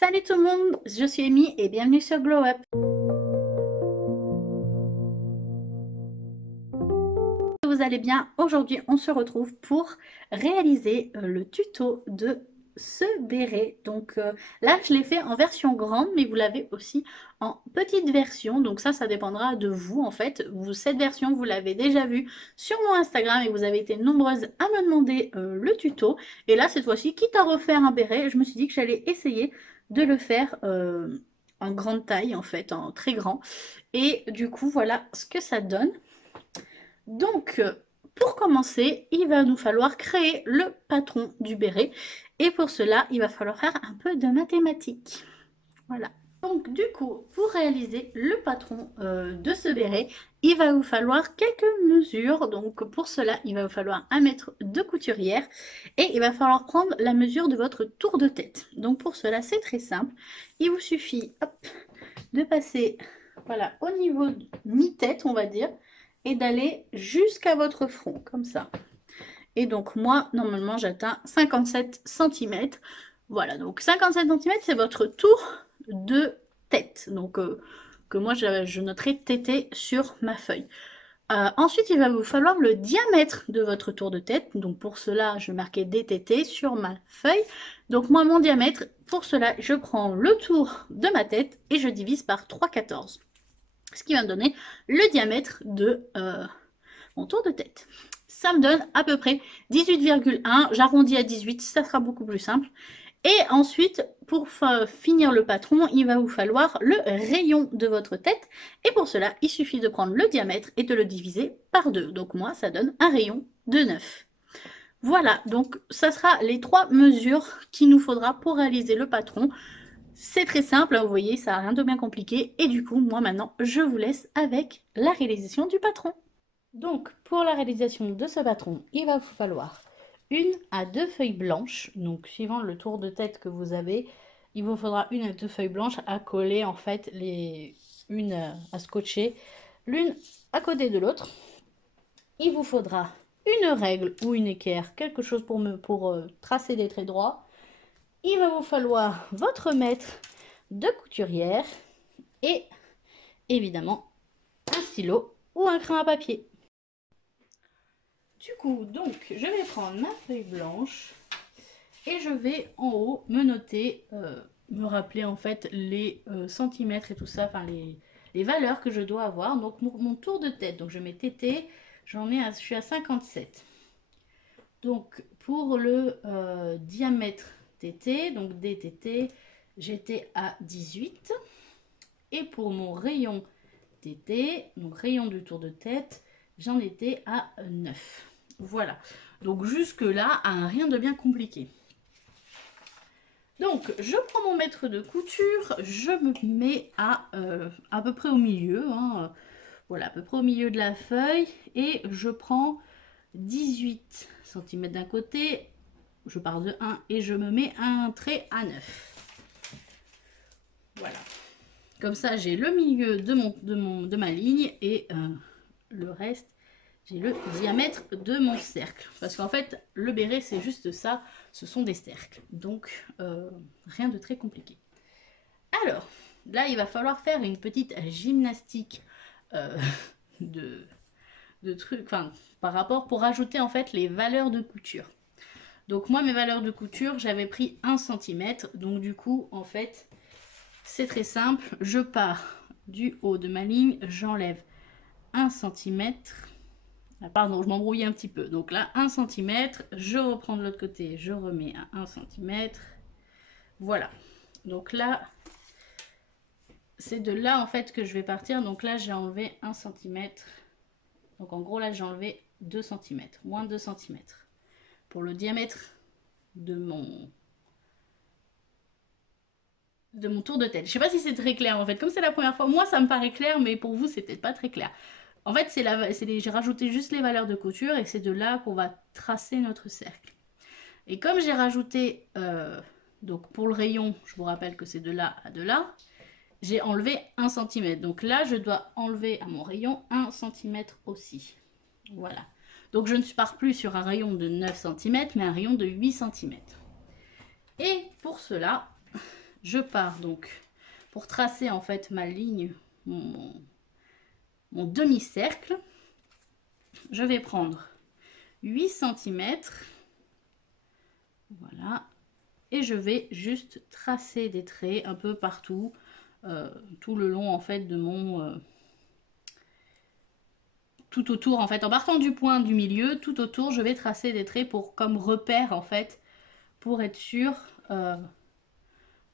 Salut tout le monde, je suis Amy et bienvenue sur Glow Up. Vous allez bien? Aujourd'hui on se retrouve pour réaliser le tuto de ce béret. Donc là je l'ai fait en version grande, mais vous l'avez aussi en petite version. Donc ça dépendra de vous en fait. Cette version vous l'avez déjà vue sur mon Instagram et vous avez été nombreuses à me demander le tuto. Et là cette fois-ci, quitte à refaire un béret, je me suis dit que j'allais essayer de le faire en grande taille en fait, en très grand. Et du coup voilà ce que ça donne. Donc, pour commencer, il va nous falloir créer le patron du béret. Et pour cela, il va falloir faire un peu de mathématiques. Voilà. Donc, du coup, pour réaliser le patron de ce béret, il va vous falloir quelques mesures. Donc, pour cela, il va vous falloir 1 mètre de couturière. Et il va falloir prendre la mesure de votre tour de tête. Donc, pour cela, c'est très simple. Il vous suffit de passer voilà, au niveau de mi-tête, on va dire, et d'aller jusqu'à votre front, comme ça. Et donc moi, normalement, j'atteins 57 cm. Voilà, donc 57 cm, c'est votre tour de tête. Donc, que moi, je noterai TT sur ma feuille. Ensuite, il va vous falloir le diamètre de votre tour de tête. Donc, pour cela, je marquais DTT sur ma feuille. Donc, moi, mon diamètre, pour cela, je prends le tour de ma tête et je divise par 3,14. Ce qui va me donner le diamètre de mon tour de tête. Ça me donne à peu près 18,1. J'arrondis à 18, ça sera beaucoup plus simple. Et ensuite, pour finir le patron, il va vous falloir le rayon de votre tête. Et pour cela, il suffit de prendre le diamètre et de le diviser par 2. Donc moi, ça donne un rayon de 9. Voilà, donc ça sera les 3 mesures qu'il nous faudra pour réaliser le patron. C'est très simple, vous voyez, ça n'a rien de bien compliqué. Et du coup, moi maintenant, je vous laisse avec la réalisation du patron. Donc, pour la réalisation de ce patron, il va vous falloir 1 à 2 feuilles blanches. Donc, suivant le tour de tête que vous avez, il vous faudra 1 à 2 feuilles blanches à coller, en fait, une à scotcher, l'une à côté de l'autre. Il vous faudra une règle ou une équerre, quelque chose pour tracer des traits droits. Il va vous falloir votre mètre de couturière et évidemment un stylo ou un crayon à papier. Du coup, donc, je vais prendre ma feuille blanche et je vais en haut me noter, me rappeler en fait les centimètres et tout ça, enfin les valeurs que je dois avoir. Donc, mon tour de tête, donc je mets TT, je suis à 57. Donc, pour le diamètre TT, donc DTT, j'étais à 18. Et pour mon rayon TT, donc rayon du tour de tête, j'en étais à 9. Voilà. Donc jusque là, rien de bien compliqué. Donc je prends mon mètre de couture, je me mets à peu près au milieu, hein, voilà, à peu près au milieu de la feuille, et je prends 18 cm d'un côté, je pars de 1 et je me mets un trait à 9. Voilà. Comme ça, j'ai le milieu de ma ligne et le reste, j'ai le diamètre de mon cercle. Parce qu'en fait, le béret, c'est juste ça, ce sont des cercles. Donc, rien de très compliqué. Alors, là, il va falloir faire une petite gymnastique de trucs, enfin, par rapport, pour ajouter en fait les valeurs de couture. Donc moi, mes valeurs de couture, j'avais pris 1 cm. Donc du coup, en fait, c'est très simple. Je pars du haut de ma ligne, j'enlève 1 cm. Ah, pardon, je m'embrouillais un petit peu. Donc là, 1 cm, je reprends de l'autre côté, je remets à 1 cm. Voilà. Donc là, c'est de là en fait que je vais partir. Donc là, j'ai enlevé 1 cm. Donc en gros, là, j'ai enlevé 2 cm, moins 2 cm. Pour le diamètre de mon tour de tête. Je sais pas si c'est très clair en fait. Comme c'est la première fois, moi ça me paraît clair, mais pour vous c'est peut-être pas très clair. En fait, j'ai rajouté juste les valeurs de couture et c'est de là qu'on va tracer notre cercle. Et comme j'ai rajouté, donc pour le rayon, je vous rappelle que c'est de là à de là, j'ai enlevé 1 cm. Donc là, je dois enlever à mon rayon 1 cm aussi. Voilà. Donc je ne pars plus sur un rayon de 9 cm, mais un rayon de 8 cm. Et pour cela, je pars donc pour tracer en fait ma ligne, mon demi-cercle. Je vais prendre 8 cm. Voilà. Et je vais juste tracer des traits un peu partout, tout le long en fait de mon... tout autour en fait, en partant du point du milieu, tout autour, je vais tracer des traits pour comme repère en fait, pour être sûr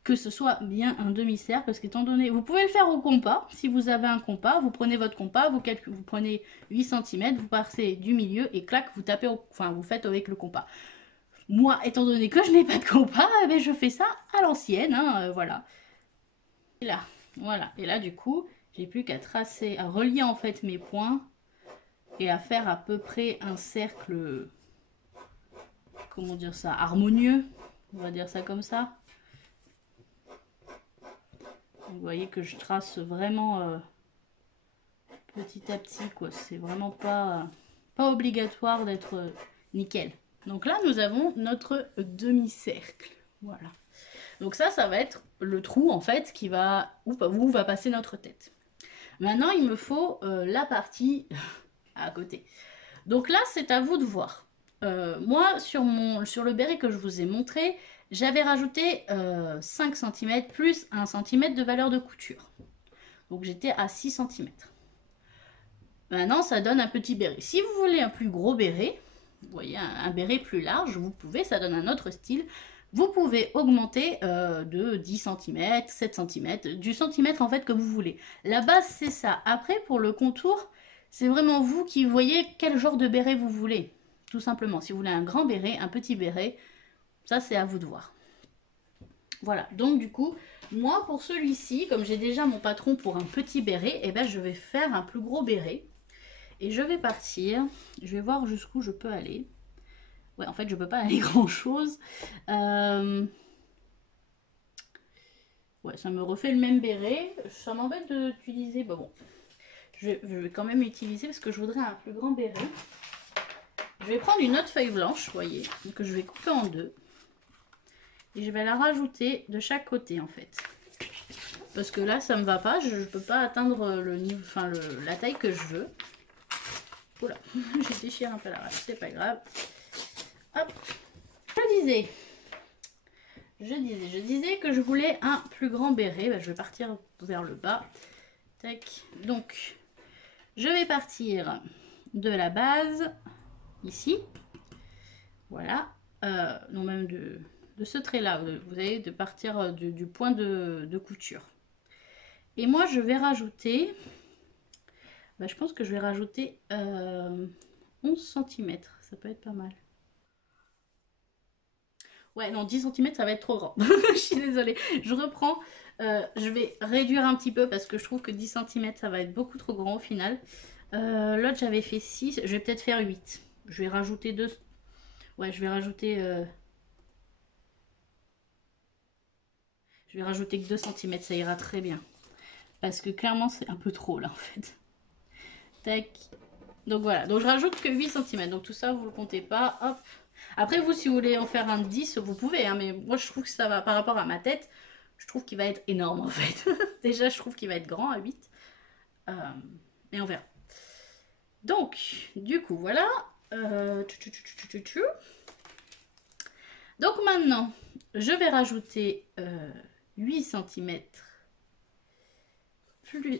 que ce soit bien un demi-cercle, parce qu'étant donné, vous pouvez le faire au compas, si vous avez un compas, vous prenez votre compas, vous prenez 8 cm, vous passez du milieu et clac, vous tapez, enfin vous faites avec le compas. Moi, étant donné que je n'ai pas de compas, eh bien, je fais ça à l'ancienne, hein, voilà. Et là, voilà, et là du coup, j'ai plus qu'à tracer, à relier en fait mes points et à faire à peu près un cercle, comment dire ça, harmonieux, on va dire ça comme ça. Vous voyez que je trace vraiment petit à petit, quoi. C'est vraiment pas obligatoire d'être nickel. Donc là, nous avons notre demi-cercle. Voilà. Donc ça va être le trou, en fait, qui va où va passer notre tête. Maintenant, il me faut la partie à côté. Donc là, c'est à vous de voir. Moi, sur le béret que je vous ai montré, j'avais rajouté 5 cm plus 1 cm de valeur de couture. Donc j'étais à 6 cm. Maintenant, ça donne un petit béret. Si vous voulez un plus gros béret, vous voyez, un béret plus large, vous pouvez, ça donne un autre style. Vous pouvez augmenter de 10 cm, 7 cm, du centimètre en fait que vous voulez. La base, c'est ça. Après, pour le contour, c'est vraiment vous qui voyez quel genre de béret vous voulez. Tout simplement, si vous voulez un grand béret, un petit béret, ça c'est à vous de voir. Voilà, donc du coup, moi pour celui-ci, comme j'ai déjà mon patron pour un petit béret, eh ben, je vais faire un plus gros béret. Et je vais partir, je vais voir jusqu'où je peux aller. Ouais, en fait, je peux pas aller grand-chose. Ouais, ça me refait le même béret. Ça m'embête d'utiliser... Bon, je vais quand même utiliser parce que je voudrais un plus grand béret. Je vais prendre une autre feuille blanche, vous voyez, que je vais couper en deux. Et je vais la rajouter de chaque côté, en fait. Parce que là, ça me va pas. Je peux pas atteindre le niveau, enfin, la taille que je veux. Oula, j'ai déchiré un peu la rage, c'est pas grave. Hop, je disais que je voulais un plus grand béret. Ben, je vais partir vers le bas. Tac. Donc, je vais partir de la base, ici. Voilà. Non, même de ce trait-là. Vous avez de partir du point de couture. Et moi, je vais rajouter... Ben, je pense que je vais rajouter 11 cm. Ça peut être pas mal. Ouais, non, 10 cm, ça va être trop grand. Je suis désolée. Je reprends. Je vais réduire un petit peu parce que je trouve que 10 cm, ça va être beaucoup trop grand au final. L'autre, j'avais fait 6. Je vais peut-être faire 8. Je vais rajouter 2. Ouais, je vais rajouter... Je vais rajouter que 2 cm, ça ira très bien. Parce que clairement, c'est un peu trop là, en fait. Tac. Donc voilà. Donc je rajoute que 8 cm. Donc tout ça, vous ne le comptez pas. Hop. Après, vous, si vous voulez en faire un 10, vous pouvez. Hein, mais moi, je trouve que ça va, par rapport à ma tête, je trouve qu'il va être énorme, en fait. Déjà, je trouve qu'il va être grand à 8. Et on verra. Donc, du coup, voilà. Donc maintenant, je vais rajouter 8 cm.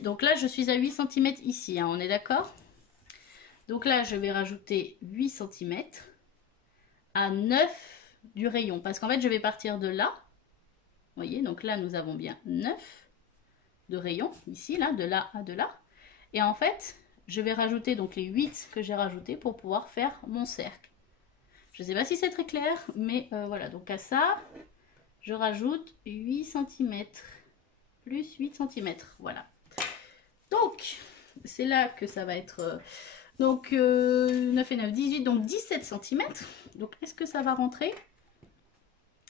Donc là, je suis à 8 cm ici, hein, on est d'accord? Donc là, je vais rajouter 8 cm à 9 du rayon. Parce qu'en fait, je vais partir de là. Vous voyez, donc là, nous avons bien 9 de rayon, ici, là, de là à de là. Et en fait, je vais rajouter donc les 8 que j'ai rajoutés pour pouvoir faire mon cercle. Je ne sais pas si c'est très clair, mais voilà. Donc à ça, je rajoute 8 cm plus 8 cm. Voilà. Donc, c'est là que ça va être... donc, 9 et 9, 18, donc 17 cm. Donc, est-ce que ça va rentrer?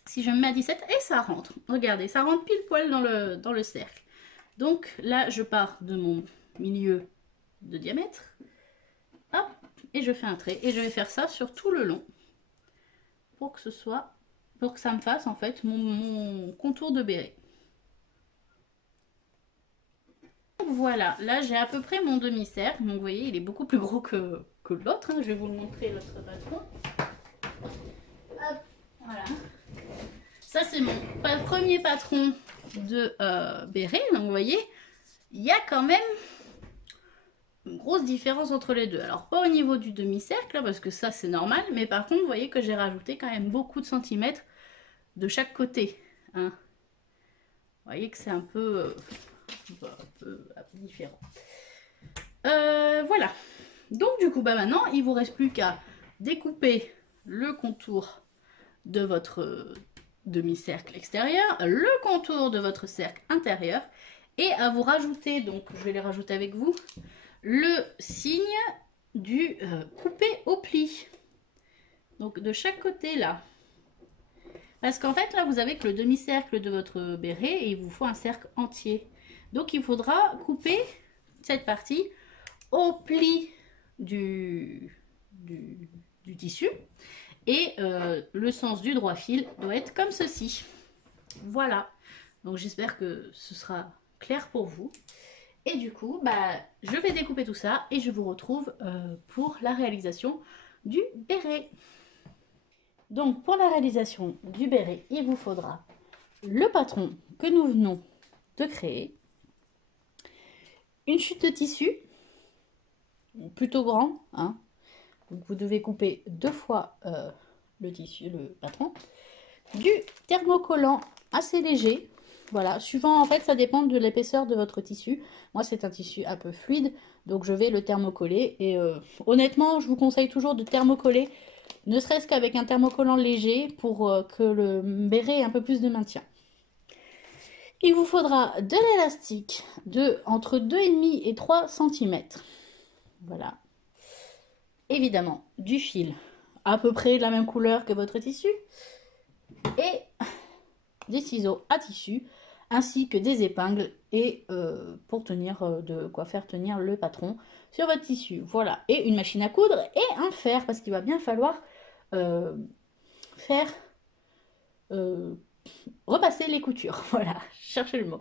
Si je me mets à 17, et ça rentre. Regardez, ça rentre pile poil dans le cercle. Donc, là, je pars de mon milieu de diamètre. Hop, et je fais un trait. Et je vais faire ça sur tout le long. Pour que ça me fasse, en fait, mon contour de béret. voilà, là j'ai à peu près mon demi-cercle. Donc vous voyez, il est beaucoup plus gros que l'autre. Hein. Je vais vous le montrer, l'autre patron. Hop, voilà. Ça c'est mon premier patron de béret. Donc vous voyez, il y a quand même une grosse différence entre les deux. Alors pas au niveau du demi-cercle, parce que ça c'est normal. Mais par contre, vous voyez que j'ai rajouté quand même beaucoup de centimètres de chaque côté. Hein. Vous voyez que c'est un peu différent. Voilà. Donc du coup, bah maintenant, il vous reste plus qu'à découper le contour de votre demi-cercle extérieur, le contour de votre cercle intérieur, et à vous rajouter, donc je vais les rajouter avec vous, le signe du coupé au pli. Donc de chaque côté là. Parce qu'en fait, là, vous avez que le demi-cercle de votre béret et il vous faut un cercle entier. Donc, il faudra couper cette partie au pli du tissu. Et le sens du droit fil doit être comme ceci. Voilà. Donc, j'espère que ce sera clair pour vous. Et du coup, bah, je vais découper tout ça et je vous retrouve pour la réalisation du béret. Donc pour la réalisation du béret, il vous faudra le patron que nous venons de créer, une chute de tissu, plutôt grand, hein. Donc vous devez couper 2 fois le tissu, le patron, du thermocollant assez léger, voilà, suivant en fait ça dépend de l'épaisseur de votre tissu. Moi c'est un tissu un peu fluide, donc je vais le thermocoller et honnêtement je vous conseille toujours de thermocoller. Ne serait-ce qu'avec un thermocollant léger pour que le béret ait un peu plus de maintien. Il vous faudra de l'élastique de entre 2,5 et 3 cm. Voilà. Évidemment, du fil à peu près de la même couleur que votre tissu. Et des ciseaux à tissu, ainsi que des épingles et pour tenir de quoi faire tenir le patron sur votre tissu. Voilà. Et une machine à coudre et un fer, parce qu'il va bien falloir faire repasser les coutures. Voilà, cherchez le mot.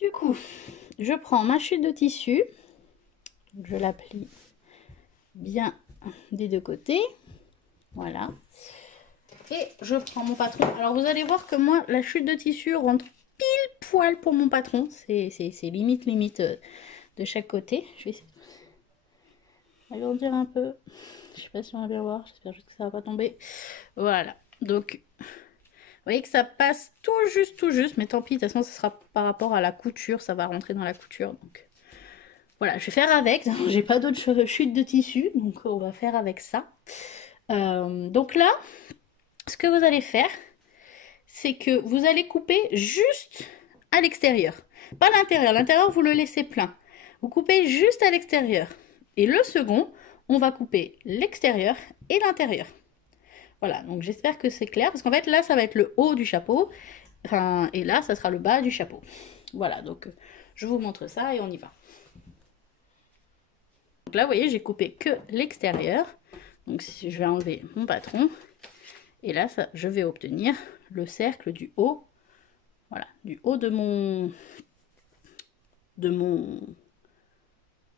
Du coup, je prends ma chute de tissu, je la plie bien des deux côtés, voilà, et je prends mon patron. Alors vous allez voir que moi, la chute de tissu rentre pile poil pour mon patron, c'est limite de chaque côté. Je vais essayer d'agrandir un peu. Je sais pas si on va bien voir, j'espère juste que ça va pas tomber. Voilà, donc vous voyez que ça passe tout juste, mais tant pis, de toute façon ce sera par rapport à la couture, ça va rentrer dans la couture. Donc voilà, je vais faire avec, j'ai pas d'autres chutes de tissu, donc on va faire avec ça. Donc là, ce que vous allez faire, c'est que vous allez couper juste à l'extérieur, pas l'intérieur. L'intérieur vous le laissez plein, vous coupez juste à l'extérieur. Et le second, on va couper l'extérieur et l'intérieur. Voilà, donc j'espère que c'est clair, parce qu'en fait là ça va être le haut du chapeau, enfin, et là ça sera le bas du chapeau. Voilà, donc je vous montre ça et on y va. Donc là vous voyez j'ai coupé que l'extérieur, donc si je vais enlever mon patron, et là ça, je vais obtenir le cercle du haut, voilà, du haut de mon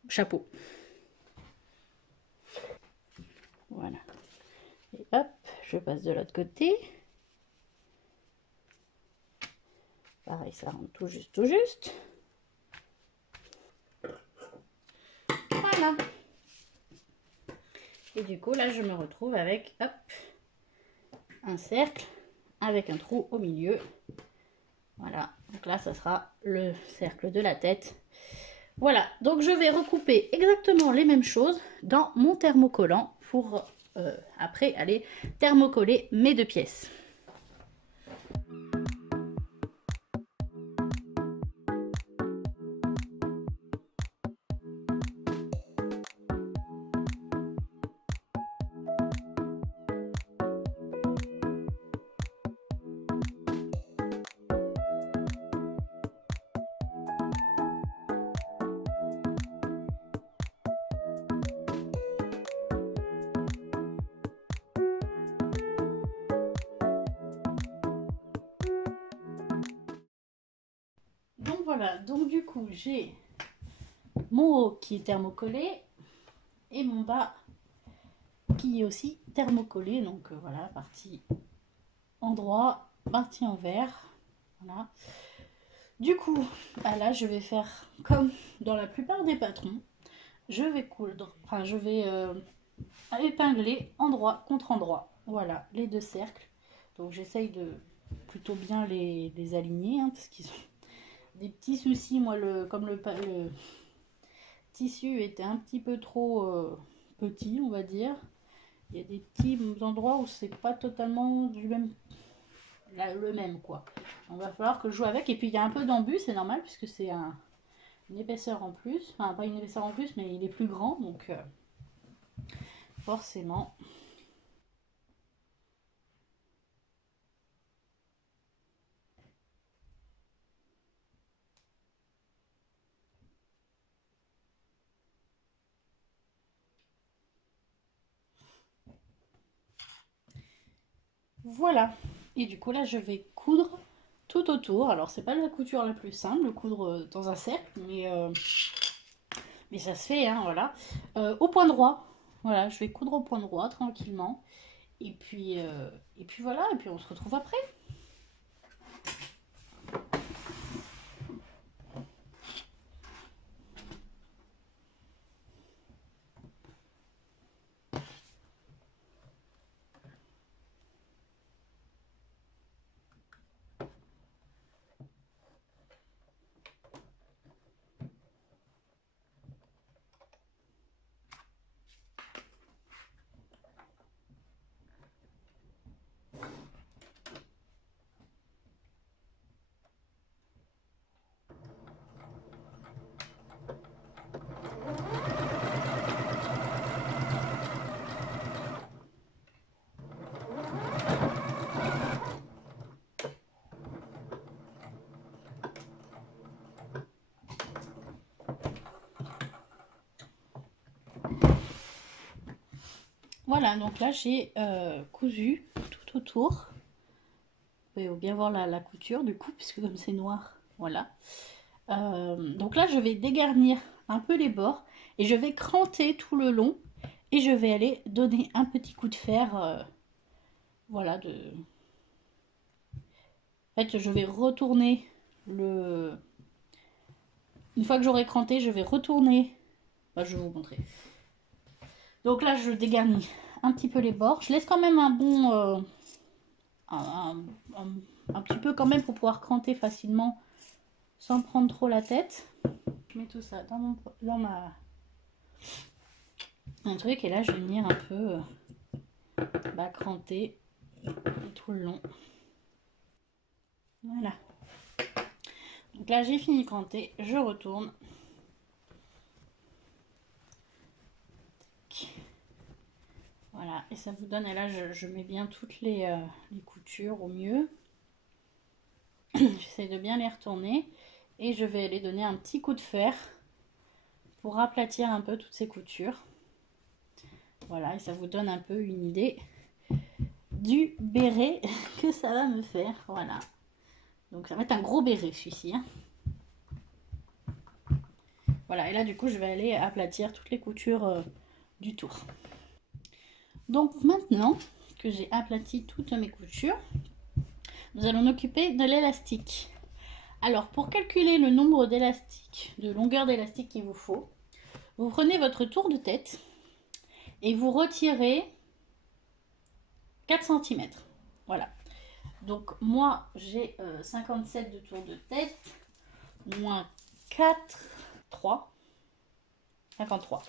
chapeau. Voilà. Et hop, je passe de l'autre côté. Pareil, ça rentre tout juste. Voilà. Et du coup, là, je me retrouve avec, hop, un cercle avec un trou au milieu. Voilà. Donc là, ça sera le cercle de la tête. Voilà. Donc, je vais recouper exactement les mêmes choses dans mon thermocollant pour après aller thermocoller mes deux pièces. Voilà, donc du coup, j'ai mon haut qui est thermocollé et mon bas qui est aussi thermocollé. Donc voilà, partie endroit, partie envers. Voilà. Du coup, bah là, je vais faire comme dans la plupart des patrons. Je vais coudre, enfin, je vais épingler endroit contre endroit. Voilà, les deux cercles. Donc j'essaye de plutôt bien les aligner, hein, parce qu'ils ont des petits soucis. Moi, comme le tissu était un petit peu trop petit, on va dire. Il y a des petits endroits où c'est pas totalement le même quoi. Donc, il va falloir que je joue avec. Et puis il y a un peu d'embus, c'est normal puisque c'est une épaisseur en plus. Enfin, pas une épaisseur en plus, mais il est plus grand. Donc forcément. Voilà. Et du coup là je vais coudre tout autour. Alors c'est pas la couture la plus simple, coudre dans un cercle, mais ça se fait, hein, voilà. Au point droit. Voilà, je vais coudre au point droit tranquillement. Et puis voilà, et puis on se retrouve après. Voilà, donc là j'ai cousu tout autour. Vous pouvez bien voir la couture du coup, puisque comme c'est noir, voilà. Donc là je vais dégarnir un peu les bords et je vais cranter tout le long et je vais aller donner un petit coup de fer. Voilà, en fait je vais retourner le... Une fois que j'aurai cranté, je vais retourner... Bah, je vais vous montrer. Donc là je dégarnis un petit peu les bords. Je laisse quand même un bon... un petit peu quand même pour pouvoir cranter facilement sans prendre trop la tête. Je mets tout ça dans un truc et là je vais venir un peu cranter tout le long. Voilà. Donc là j'ai fini de cranter, je retourne. Voilà, et ça vous donne, et là je mets bien toutes les coutures au mieux. J'essaie de bien les retourner et je vais aller donner un petit coup de fer pour aplatir un peu toutes ces coutures. Voilà, et ça vous donne un peu une idée du béret que ça va me faire. Voilà, donc ça va être un gros béret celui-ci, hein. Voilà, et là du coup je vais aller aplatir toutes les coutures du tour. Donc maintenant que j'ai aplati toutes mes coutures, nous allons nous occuper de l'élastique. Alors pour calculer le nombre d'élastiques, de longueur d'élastique qu'il vous faut, vous prenez votre tour de tête et vous retirez 4 cm. Voilà. Donc moi j'ai 57 de tour de tête, moins 4, 3, 53.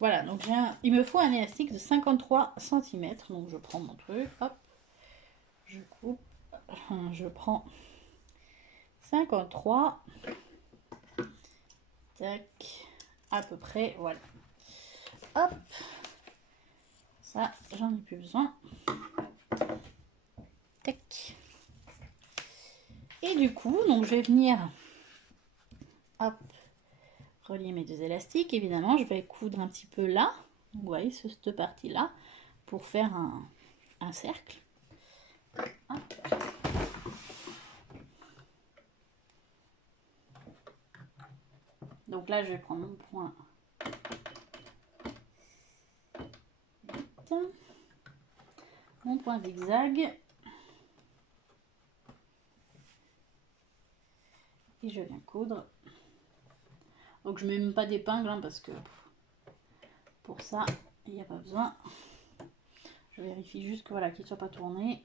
Voilà, donc il me faut un élastique de 53 cm. Donc je prends mon truc, hop, je coupe, je prends 53, tac, à peu près, voilà. Hop, ça j'en ai plus besoin. Tac. Et du coup, donc je vais venir, hop, relier mes deux élastiques. Évidemment, je vais coudre un petit peu là, vous voyez, cette partie-là, pour faire un cercle. Hop. Donc là, je vais prendre mon point. Mon point zigzag. Et je viens coudre. Donc je mets même pas d'épingle hein, parce que pour ça, il n'y a pas besoin. Je vérifie juste que voilà, qu'il ne soit pas tourné.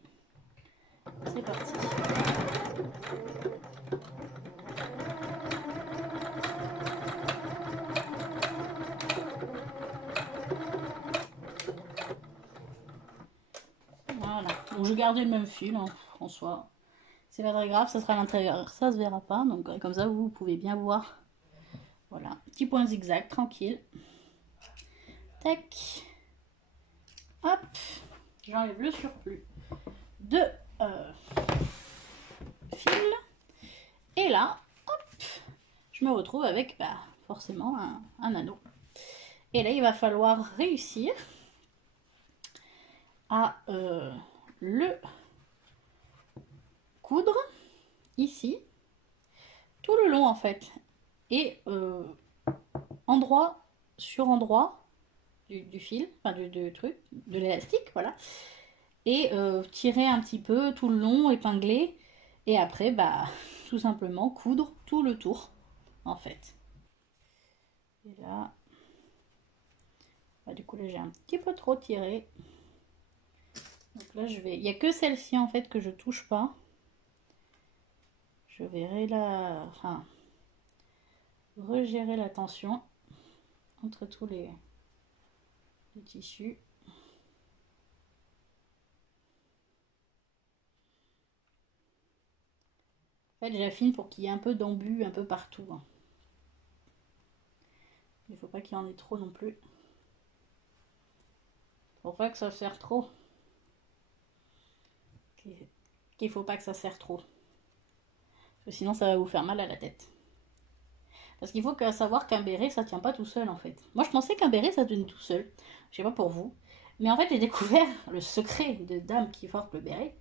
C'est parti. Voilà. Donc je gardais le même fil hein, en soi. C'est pas très grave, ça sera à l'intérieur, ça se verra pas. Donc comme ça, vous pouvez bien voir. Voilà, petit point zigzag, tranquille. Tac. Hop. J'enlève le surplus de fil. Et là, hop, je me retrouve avec forcément un anneau. Et là, il va falloir réussir à le coudre ici, tout le long en fait. Et endroit sur endroit du fil, enfin du truc, de l'élastique, voilà. Et tirer un petit peu tout le long, épingler. Et après, tout simplement coudre tout le tour, en fait. Et là, du coup, là, j'ai un petit peu trop tiré. Donc là, je vais... Il n'y a que celle-ci, en fait, que je touche pas. Je verrai la... Enfin, regérer la tension entre tous les tissus. En fait, j'affine pour qu'il y ait un peu d'embu un peu partout. Hein. Il ne faut pas qu'il y en ait trop non plus. Pour pas que ça serre trop. Qu'il faut pas que ça serre trop. Parce que sinon, ça va vous faire mal à la tête. Parce qu'il faut savoir qu'un béret, ça tient pas tout seul en fait. Moi, je pensais qu'un béret, ça tenait tout seul. Je sais pas pour vous. Mais en fait, j'ai découvert le secret de dame qui porte le béret.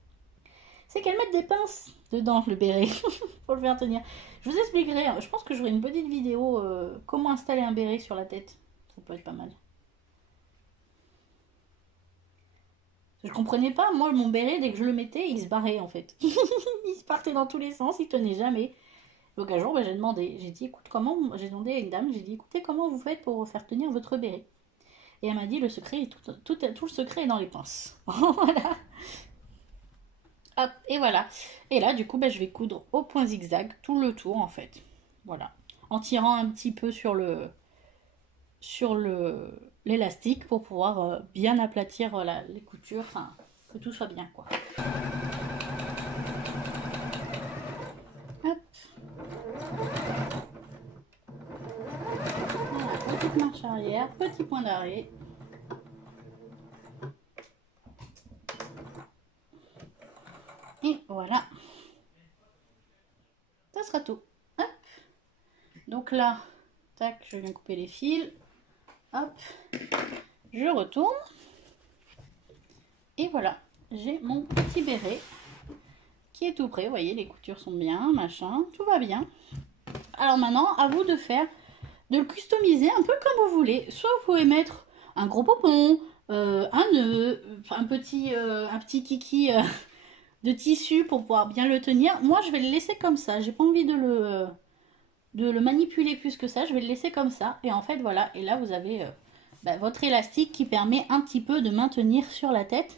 C'est qu'elle met des pinces dedans, le béret, pour le faire tenir. Je vous expliquerai. Je pense que j'aurai une petite vidéo comment installer un béret sur la tête. Ça peut être pas mal. Je comprenais pas, moi, mon béret, dès que je le mettais, il se barrait en fait. Il se partait dans tous les sens, il tenait jamais. Donc un jour, j'ai demandé, j'ai dit, écoute, comment, j'ai demandé à une dame, j'ai dit, écoutez, comment vous faites pour faire tenir votre béret? Et elle m'a dit, le secret, tout le secret est dans les pinces. Voilà. Hop, et voilà. Et là, du coup, je vais coudre au point zigzag tout le tour, en fait. Voilà. En tirant un petit peu sur l'élastique pour pouvoir bien aplatir les coutures, enfin, que tout soit bien, quoi. Hop. Voilà, petite marche arrière, petit point d'arrêt. Et voilà. Ça sera tout. Hop. Donc là, tac, je viens couper les fils. Hop. Je retourne. Et voilà, j'ai mon petit béret qui est tout prêt. Vous voyez, les coutures sont bien, machin, tout va bien. Alors maintenant, à vous de le customiser un peu comme vous voulez. Soit vous pouvez mettre un gros popon, un nœud, un petit kiki de tissu pour pouvoir bien le tenir. Moi, je vais le laisser comme ça. J'ai pas envie de le manipuler plus que ça. Je vais le laisser comme ça. Et en fait, voilà. Et là, vous avez votre élastique qui permet un petit peu de maintenir sur la tête.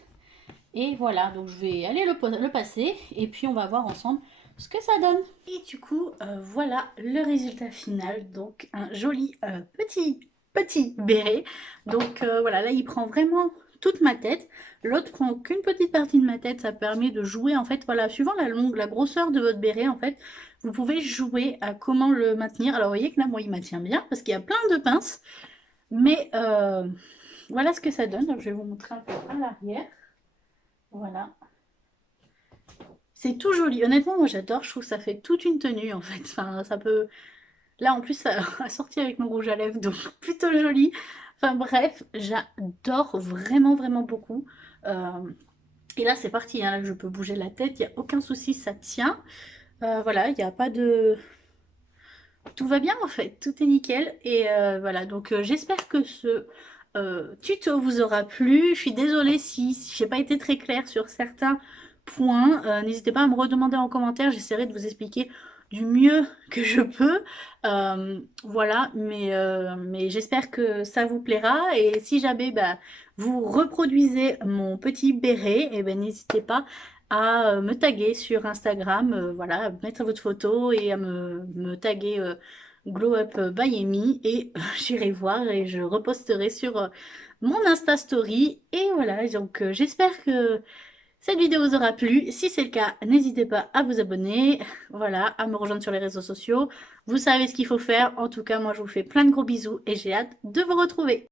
Et voilà, donc je vais aller le passer et puis on va voir ensemble ce que ça donne. Et du coup, voilà le résultat final. Donc un joli petit béret. Donc voilà, là il prend vraiment toute ma tête. L'autre prend qu'une petite partie de ma tête. Ça permet de jouer en fait, voilà, suivant la grosseur de votre béret en fait. Vous pouvez jouer à comment le maintenir. Alors vous voyez que là, moi il maintient bien parce qu'il y a plein de pinces. Mais voilà ce que ça donne. Donc je vais vous montrer un peu à l'arrière. Voilà. C'est tout joli. Honnêtement, moi j'adore. Je trouve que ça fait toute une tenue en fait. Enfin, ça peut... Là en plus, ça a sorti avec mon rouge à lèvres. Donc plutôt joli. Enfin bref, j'adore vraiment, vraiment beaucoup. Et là, c'est parti. Hein. Là, je peux bouger la tête. Il n'y a aucun souci. Ça tient. Voilà, il n'y a pas de... tout va bien en fait, tout est nickel. Et voilà, donc j'espère que ce tuto vous aura plu. Je suis désolée si j'ai pas été très claire sur certains points. N'hésitez pas à me redemander en commentaire, j'essaierai de vous expliquer du mieux que je peux. Voilà, mais j'espère que ça vous plaira. Et si jamais bah, vous reproduisez mon petit béret, et ben n'hésitez pas à me taguer sur Instagram, voilà, à mettre votre photo et à me taguer Glow Up by Amy et j'irai voir et je reposterai sur mon Insta Story. Et voilà, donc j'espère que cette vidéo vous aura plu. Si c'est le cas, n'hésitez pas à vous abonner, voilà, à me rejoindre sur les réseaux sociaux. Vous savez ce qu'il faut faire. En tout cas, moi je vous fais plein de gros bisous et j'ai hâte de vous retrouver.